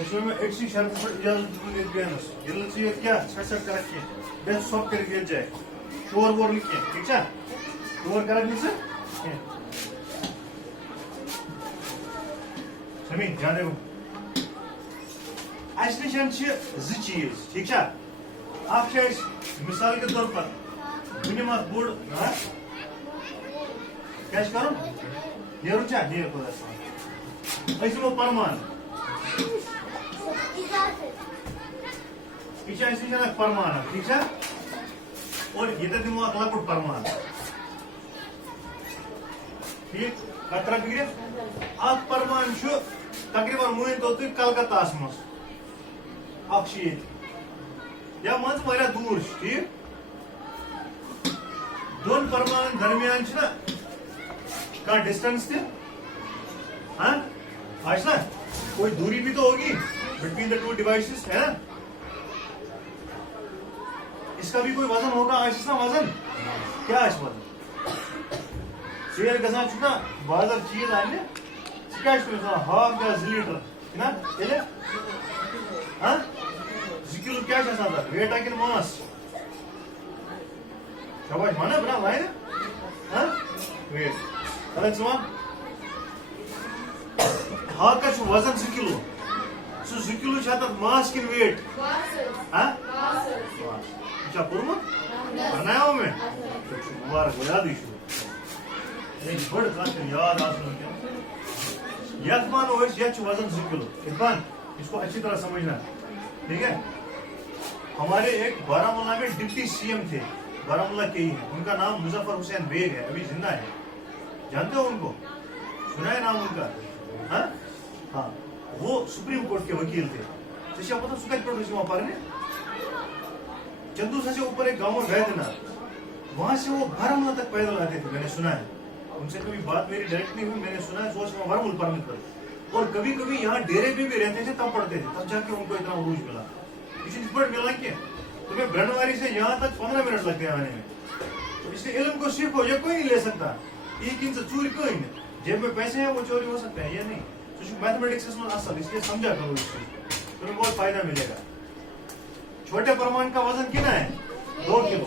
तो में एक सी शर्त पर इजाजत दी बेनस ये चीज क्या छट कर के बेस सब कर के जाए शोर वोर लिखे ठीक है शोर कर नहीं से समी जाने को आइसोलेशन छ ज चीज ठीक है आप मिसाल के तौर पर मिनिमम बोर्ड हां क्या करो ये रुचा ये को ऐसे वो परमान इसे परमान ठीक है और ये दिमो लकुट परमान ठीक कतरा बिगड़े आप परमान तकरीबन मुन तो कलकत्ता मज या मज वारिया दूर ठीक दोन परमान दरमियान का डिस्टेंस थे हाँ ना कोई दूरी भी तो होगी बिटवीन द टू डिवाइसेस है ना इसका भी कोई वजन होगा आशा वजन क्या आश वजन सेल गसान ना बाजार चीज आने क्या हाफ या 2 लीटर ना चले हाँ 2 किलो क्या वेट आकिन मास शाबाश माना बना लाइन हाँ वेट कल हाँ का वजन 2 किलो सो 2 किलो मास किन वेट हाँ क्या पुरमुत बनाया हूँ मैं मुबारक याद ही बड़ याद यथ मानो वजन 2 किलो इरफान इसको अच्छी तरह समझना ठीक है हमारे एक बारामूला में डिप्टी सीएम थे बारामूला के ही है उनका नाम मुजफ्फर हुसैन बेग है अभी जिंदा है जानते हो उनको सुना है नाम उनका हाँ हाँ वो सुप्रीम कोर्ट के वकील थे पता सुकत पढ़ने चंदू से ऊपर एक गांव में वैद्यनाथ वहां से वो बारामूला तक पैदल आते थे मैंने सुना है उनसे कभी बात मेरी डायरेक्ट नहीं हुई मैंने सुना है सोच में बारामूला परमिट कर और कभी कभी यहाँ डेरे पे भी रहते थे तब पढ़ते थे तब जाके उनको इतना उरूज मिला मिला क्या तुम्हें ब्रह्मवारी से यहाँ तक 15 मिनट लगते हैं आने में तो इसलिए इल्म को सीखो ये कोई नहीं ले सकता एक इनसे चोरी कोई नहीं जेब में पैसे हैं वो चोरी हो सकते हैं ये नहीं तो मैथमेटिक्स असल इसलिए समझा करो इस चीज तुम्हें बहुत फायदा मिलेगा छोटे परमान का वजन कितना है 2 किलो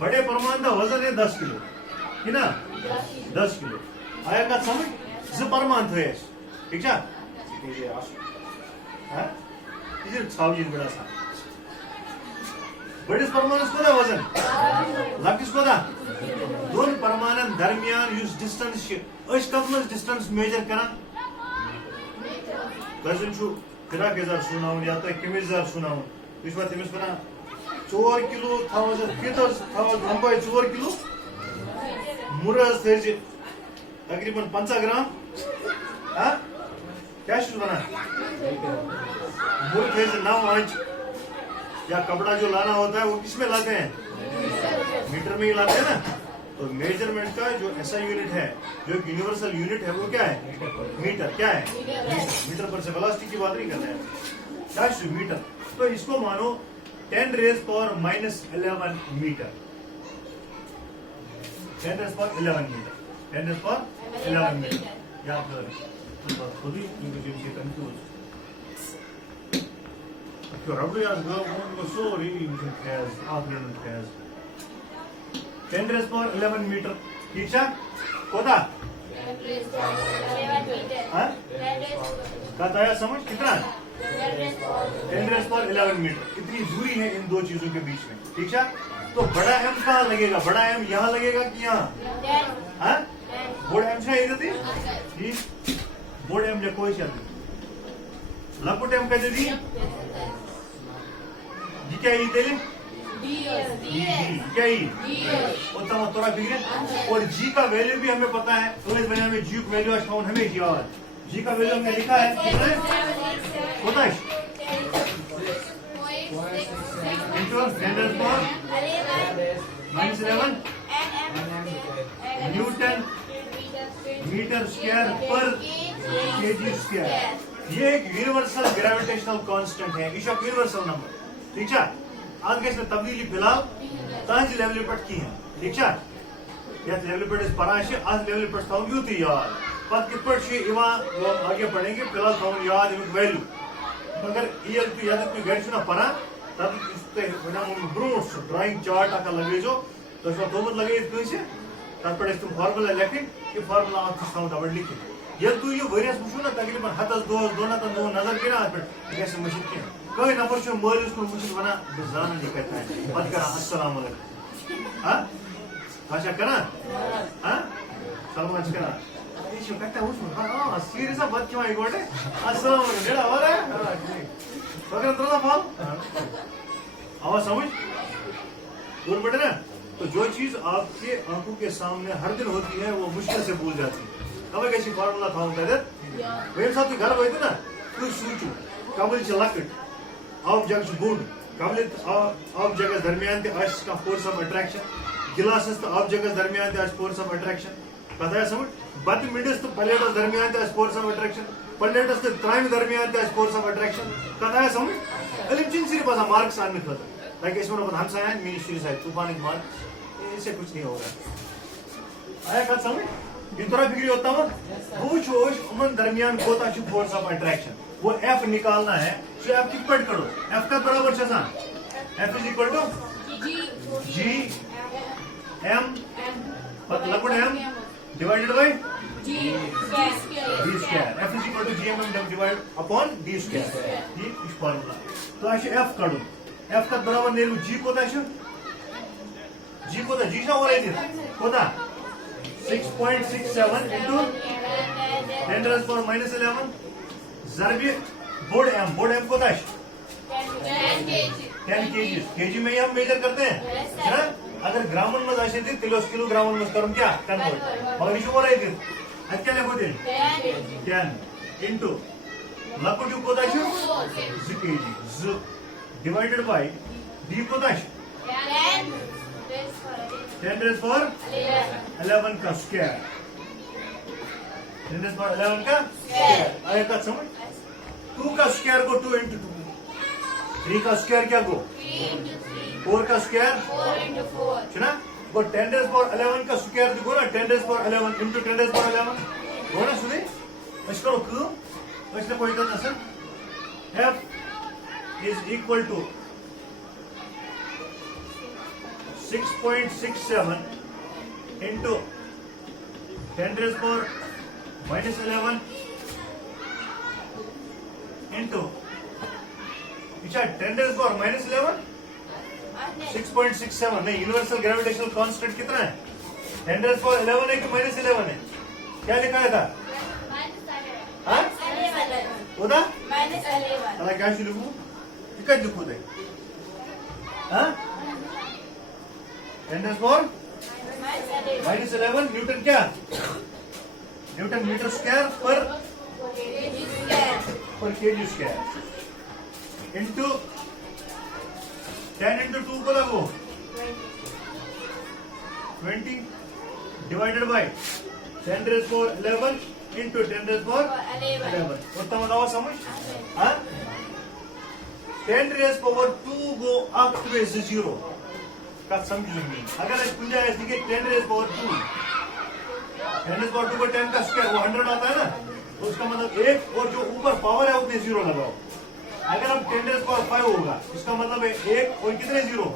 बड़े परमान का वजन है 10 किलो कितना 10 किलो आया का समझ 2 परमान थे ठीक है बड़ा सा बड़िस परमानस कोदा वजन लक्टिस कोदा दोन परमानन दरमियान युस डिस्टेंस कत डिस्टेंस मेजर करान कजन फिराक यजार सुनावन या तो कमीजार सुनावन तमिस वन 4 किलो फितर लंबाई 4 किलो मुरज थे तकरीबन 50 ग्राम क्या वन मुर थे 9 इंच या कपड़ा जो लाना होता है वो किसमें लाते हैं मीटर में ही लाते हैं ना तो मेजरमेंट का जो ऐसा यूनिट है जो यूनिवर्सल यूनिट है वो क्या है मीटर क्या है मीटर पर से वेलोसिटी की बात नहीं कर रहे हैं क्या मीटर तो इसको मानो 10⁻⁻11 मीटर 10⁻11 मीटर 10⁻11 मीटर याद करें खुद ही confuse Probably as well one was so really has alternate has 10⁻11 meter ठीक है कोदा 10⁻11 meter हाँ कहता है समझ कितना 10⁻11 मीटर इतनी दूरी है इन दो चीजों के बीच में ठीक है तो बड़ा एम कहाँ लगेगा बड़ा एम यहाँ लगेगा कि यहाँ हाँ बोर्ड एम से इधर थी बोर्ड एम जो कोई चलती लकुट एम कहते थी जी क्या ही तेरे क्या ही उतना थोड़ा बिगड़े और जी का वैल्यू भी हमें पता है तो इस वजह में जी का वैल्यू आज हमें याद जी का वैल्यू हमने लिखा है होता है -11 न्यूटन मीटर स्क्वायर पर केजी स्क्वायर ये एक यूनिवर्सल ग्रेविटेशनल कांस्टेंट है ये यूनिवर्सल नंबर ठीक है आज गई तब्दीली फिलहाल तहज लेवल पे की है ठीक है ये लेवल पे पढ़ा आज लेवल पे थो यूत याद पत कित आगे पढ़ेंगे फिलहाल थो याद अमुक वैल्यू मगर ये तु यद तु घर छुना परा तब इस्ते वना ब्रोस ड्राइंग चार्ट आका लगे जो तो इसको तो मत लगे कैसे तब पर तुम फार्मूला लेकिन ये फार्मूला आप किसका दबड़ लिखे ये तु ये वेरियस मुशु ना तकरीबन हतस दो दोना तो दो नजर के ना पर कैसे मशीन के कोई नंबर से मोबाइल उसको मुशकिल बना जाना नहीं करता है बात करा अस्सलाम वालेकुम हां भाषा करा हां सलाम आज करा ये शो करता है उसमें हां सीरियस बात क्यों आई गोटे अस्सलाम वालेकुम डेढ़ और है अगर तरह फाल आवाज समझ बोल बेटे ना तो जो चीज आपके आंखों के सामने हर दिन होती है वो मुश्किल से भूल जाती है अब कैसी फार्मूला था उनका मेरे साथ घर गए थे ना तू सोचू कबल से लकट आप जगह बोड कबल आप जगह दरमियान ते आश का फोर्स ऑफ अट्रैक्शन गिलासस तो आप जगह दरमियान ते आश फोर्स ऑफ अट्रैक्शन पता है समझ बत मिडस तो प्लेटस दरमियान ते आश फोर्स ऑफ अट्रैक्शन प्लेटस तो त्राइम दरमियान ते आश फोर्स ऑफ अट्रैक्शन पता है समझ अलिम चिन सिर्फ बस मार्क्स आने खतर ताकि इसमें अपन हम सायन मिनिस्ट्री साइड तूफान मार्क्स इससे कुछ नहीं होगा आया का समझ इन तरह फिक्री होता है वो चोश उमन दरमियान कोता छु फोर्स ऑफ अट्रैक्शन वो एफ निकालना है तो एफ की पढ़ करो एफ का बराबर छसा F is equal to G M पर लगभग M divided by G square F is equal to G M divide upon D square ये इस फार्मूला तो आशे एफ करो एफ का बराबर नेलू जी कोता छु जी कोता जी शा और है कोता 6.67 into 10 raised power minus 11 जरबी बोर्ड एम को दाश 10 kg kg में ही हम मेजर करते हैं है ना अगर ग्रामन में दाशे थे किलोग्राम में करम क्या कन्वर्ट और इशू हो रही थी आज क्या लिखो थे 10 into लकुटू को दाश z kg z divided by d को दाश 10 raised power 11 का स्क्वायर 10 raised power 11 का स्क्वायर आया का समझ 2 का स्क्वायर को 2 into 2 3 का स्क्वायर क्या को 4 का स्क्वायर 4 into 4 सुना वो 10 raised power 11 का स्क्वायर देखो ना 10 raised power 11 into 10 raised power 11 वो ना सुने इसको क्यों इसने कोई करना sir f is equal to 6.67 into 10 raised power minus 11 into which are 10 raised power minus 11 6.67 नहीं यूनिवर्सल ग्रेविटेशनल कांस्टेंट कितना है 10 raised power 11 है कि minus 11 है क्या लिखा है था हाँ होता minus 11 अला क्या शुरू लिखूं इकट्ठ लिखूं दे हाँ 10 raised power minus 11 न्यूटन क्या न्यूटन मीटर स्क्वायर पर केजी स्क्वायर इंटू 10 into 2 को लगो 20 divided by 10 raised power 11 into 10 raised power 11 उत्तम बताओ समझ हाँ 10 raised power 2 go up to a 0 का समझेंगे अगर इस पुंजा ऐसे कि 10 raised power 2 10 raised power 2 को 10 का स्क्वायर वो 100 आता है ना तो उसका मतलब एक और जो ऊपर पावर है उतने जीरो लगाओ अगर हम 10 raised power 5 होगा इसका मतलब है एक और कितने जीरो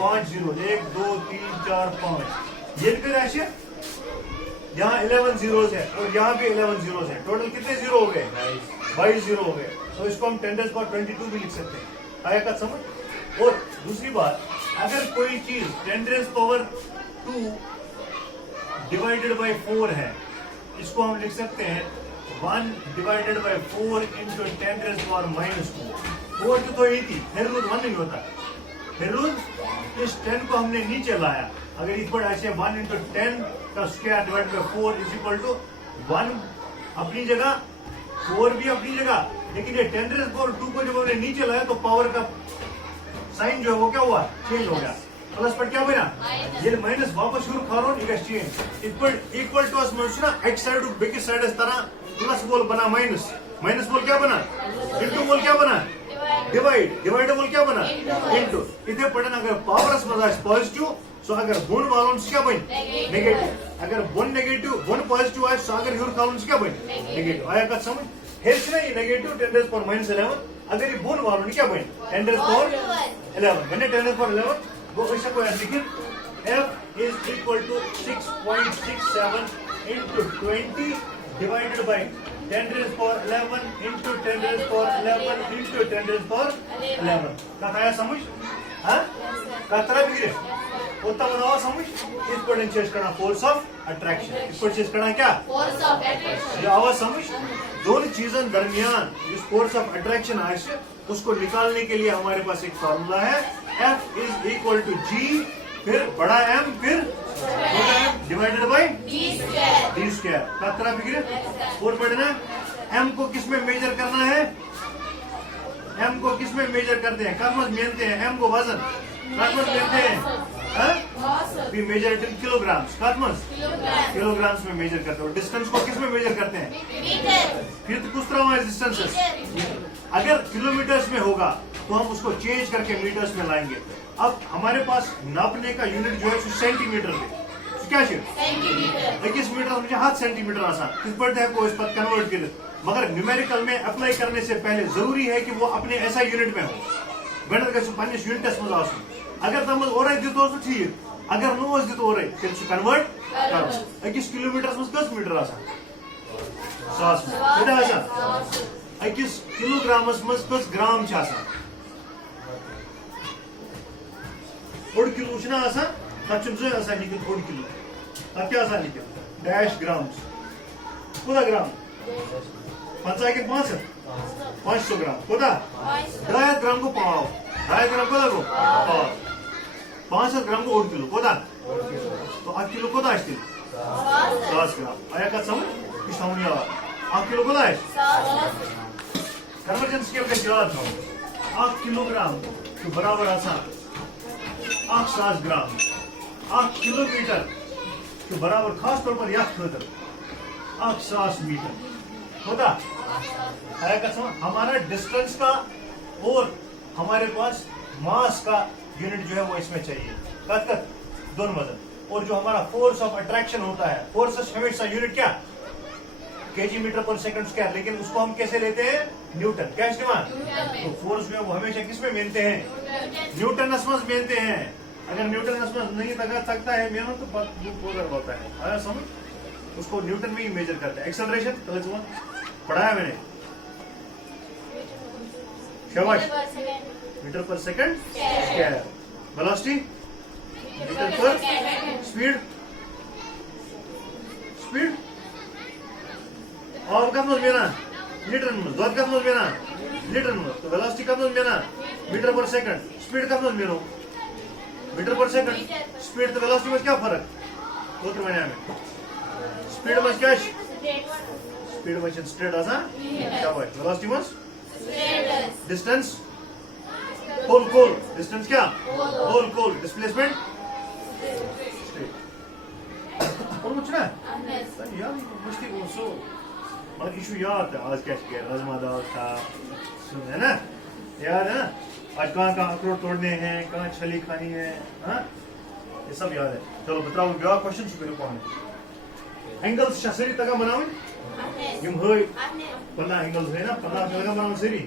5 जीरो 1 2 3 4 5 ये भी राशि यहाँ 11 जीरोस है और यहाँ भी 11 जीरोस है टोटल कितने जीरो हो गए 22 जीरो हो गए तो इसको हम 10 raised power 22 भी लिख सकते हैं आया का समझ और दूसरी बात अगर कोई चीज 10 raised power 2 डिवाइडेड बाय 4 है इसको हम लिख सकते हैं 1 divided by 4 into 10 raised power minus 2 4 तो ही थी फिर रूट 1 नहीं होता फिर रूट इस 10 को हमने नीचे लाया अगर इस पर ऐसे 1 into 10 का square divide by 4 is equal to 1 अपनी जगह 4 भी अपनी जगह लेकिन ये 10 raised power 2 को जब हमने नीचे लाया तो पावर का साइन जो है वो क्या हुआ चेंज हो गया प्लस पर क्या बना ये माइनस वापस शुरू करो चेंज इक्वल टू ना एक साइड बेकी साइड इस तरह प्लस बोल बना माइनस माइनस बोल क्या बना इंटू बोल क्या बना डिवाइडेबल क्या बना Into. इनटू इथे पढ़न अगर पावरस मज आस पॉजिटिव सो अगर बोन वालों क्या बन नेगेटिव अगर बोन नेगेटिव बोन पॉजिटिव आस सो अगर ह्यूर कालों क्या बन नेगेटिव आया कत समझ हेल्स ना ये नेगेटिव 10 raised power -11 अगर ये बोन वालों क्या बन 10 raised power 11 मैंने 10 raised power 11 वो ऐसा कोई लिखित F is equal to 6.67 into 20 divided by 10 raised power 11 into 10 raised power 11 into 10 raised power 11 का आया समझ हाँ कतरा बिगड़े होता बनावा समझ इस पर चेस करना फोर्स ऑफ अट्रैक्शन इस पर चेस करना क्या Force of attraction. ये आवाज समझ दोनों चीजों दरमियान इस फोर्स ऑफ अट्रैक्शन आए उसको निकालने के लिए हमारे पास एक फॉर्मूला है F is equal to G फिर बड़ा M फिर छोटा M divided by D square. D square कतरा बिगड़े और पढ़ना M को किस में मेजर करना है M को किस में मेजर करते हैं कब मेनते हैं M को वजन कब मेनते हैं हाँ? Mass. We measure it in kilograms. Katmas? Kilogram. Kilograms में measure करते हो. Distance को किस में measure करते हैं? Meter. फिर तो कुछ तरह है distances. अगर किलोमीटर्स में होगा तो हम उसको चेंज करके मीटर्स में लाएंगे. अब हमारे पास नापने का यूनिट जो है वो सेंटीमीटर में. तो क्या चाहिए? Centimeter. 21 मीटर मुझे हाथ सेंटीमीटर आसान. किस पर है को इस पर कन्वर्ट कर. मगर न्यूमेरिकल में अप्लाई करने से पहले जरूरी है कि वो अपने ऐसा यूनिट में हो. बेटर का पन्निस यूनिटस में आसुन. अगर तम और तो ठीक अगर नो दित और कन्वर्ट कर 21 किलोमीटर में कस मीटर आसान 21 किलोग्रामस मज कस ग्राम ओड किलो तब लिखित ओड किलो तब क्या लिखित डैश ग्राम्स कोदा ग्राम 50 के 500 ग्राम कोदा 2.5 ग्राम को पाव 2.5 ग्राम कोदा को पाव 500 ग्राम को 1 किलो कोदा तो 8 किलो कोदा आसतील 10 ग्राम आया का समझ की समझ आवा 8 किलो कोदा है कन्वर्जन स्केल का याद हो 8 किलोग्राम तो बराबर आसा 8 ग्राम 8 किलोमीटर तो बराबर खास तौर पर याद खतर 8 मीटर होता आया का समझ हमारा डिस्टेंस का और हमारे पास मास का यूनिट जो है वो इसमें चाहिए कत दोनों वजन और जो हमारा फोर्स ऑफ अट्रैक्शन होता है फोर्स हमेशा यूनिट क्या केजी मीटर पर सेकंड स्क्वायर लेकिन उसको हम कैसे लेते हैं न्यूटन क्या इस्तेमाल तो फोर्स जो है वो हमेशा किस में मेनते हैं न्यूटन में मेनते हैं अगर न्यूटन में नहीं लगा सकता है मेरा तो बात होता है आया समझ उसको न्यूटन में ही मेजर करते हैं एक्सेलरेशन पढ़ाया मैंने शाबाश मीटर पर सेकंड स्क्वायर वेलोसिटी मीटर पर स्पीड स्पीड और कब मेरा लीटर में दो कब मेरा लीटर में तो वेलोसिटी कब मेरा मीटर पर सेकंड स्पीड कब मेरो मीटर पर सेकंड स्पीड तो वेलोसिटी में क्या फर्क दो महीने में स्पीड में क्या स्पीड में स्ट्रेट आसा क्या बात वेलोसिटी में डिस्टेंस होल डिस्टेंस क्या होल डिस्प्लेसमेंट और कुछ ना यार मुश्किल हो सो मगर इशू याद है आज क्या राजमा दाल था सुन है ना याद है ना आज कहाँ अखरोट तोड़ने हैं कहाँ छली खानी है हाँ ये सब याद है चलो बताओ ब्याह क्वेश्चन शुरू कौन एंगल्स सरी तक बनाओ यम है 15 एंगल्स है ना 15 तक बनाओ सरी